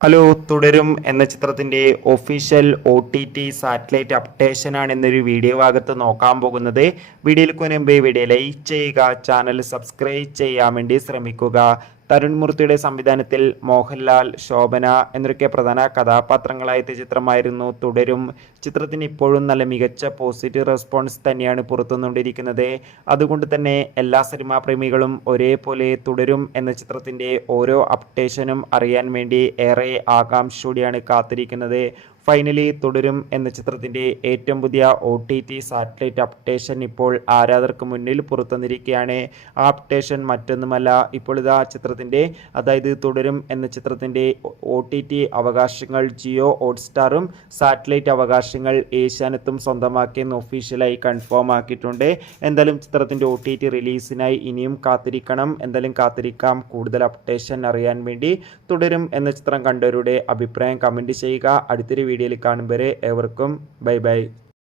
Hello, തുടരും എന്ന ചിത്രത്തിന്റെ ഒഫീഷ്യൽ OTT സാറ്റലൈറ്റ് അപ്ഡേഷനാണ് എന്നൊരു വീഡിയോ ഭാഗത്ത് നോക്കാൻ പോകുന്നത്. വീഡിയോയിലേക്ക് മുൻപ് വീഡിയോ ലൈക്ക് ചെയ്യുക, ചാനൽ സബ്സ്ക്രൈബ് ചെയ്യാൻ വേണ്ടി ശ്രമിക്കുക. തരുൺ മൂർത്തിയുടെ സംവിധാനത്തിൽ മോഹൻലാൽ, ശോഭന എന്നൊക്കെ പ്രധാന കഥാപാത്രങ്ങളായ ചിത്രമായിരുന്നു തുടരും. ചിത്രത്തിന് ഇപ്പോഴും നല്ല മികച്ച പോസിറ്റീവ് റെസ്പോൺസ് തന്നെയാണ് പുറത്തുനിന്നുകൊണ്ടിരിക്കുന്നത്. അതുകൊണ്ട് തന്നെ എല്ലാ സിനിമാ പ്രേമികളും ഒരേപോലെ തുടരും എന്ന ചിത്രത്തിന്റെ ഓരോ അപ്ഡേഷനും അറിയാൻ വേണ്ടി ഏറെ ആകാംക്ഷയോടെയാണ് കാത്തിരിക്കുന്നത്. ഫൈനലി തുടരും എന്ന ചിത്രത്തിന്റെ ഏറ്റവും പുതിയ OTT സാറ്റലൈറ്റ് അപ്ഡേഷൻ ഇപ്പോൾ ആരാധകർക്ക് മുന്നിൽ പുറത്തുവന്നിരിക്കുകയാണ്. ആ അപ്ഡേഷൻ മറ്റൊന്നുമല്ല, ഇപ്പോൾ ഇതാ ചിത്രത്തിന്റെ അതായത് തുടരും എന്ന ചിത്രത്തിന്റെ OTT അവകാശങ്ങൾ ജിയോ ഹോട്ട്സ്റ്റാറും സാറ്റലൈറ്റ് അവകാശങ്ങൾ ഏഷ്യാനെറ്റും സ്വന്തമാക്കിയെന്ന് ഒഫീഷ്യലായി കൺഫേം ആക്കിയിട്ടുണ്ട്. എന്തായാലും ചിത്രത്തിന്റെ OTT റിലീസിനായി ഇനിയും കാത്തിരിക്കണം. എന്തായാലും കാത്തിരിക്കാം കൂടുതൽ അപ്ഡേഷൻ അറിയാൻ വേണ്ടി. തുടരും എന്ന ചിത്രം കണ്ടവരുടെ അഭിപ്രായം കമന്റ് ചെയ്യുക. അടുത്തൊരു വീഡിയോയിൽ കാണും വരെ ഏവർക്കും ബൈ ബൈ.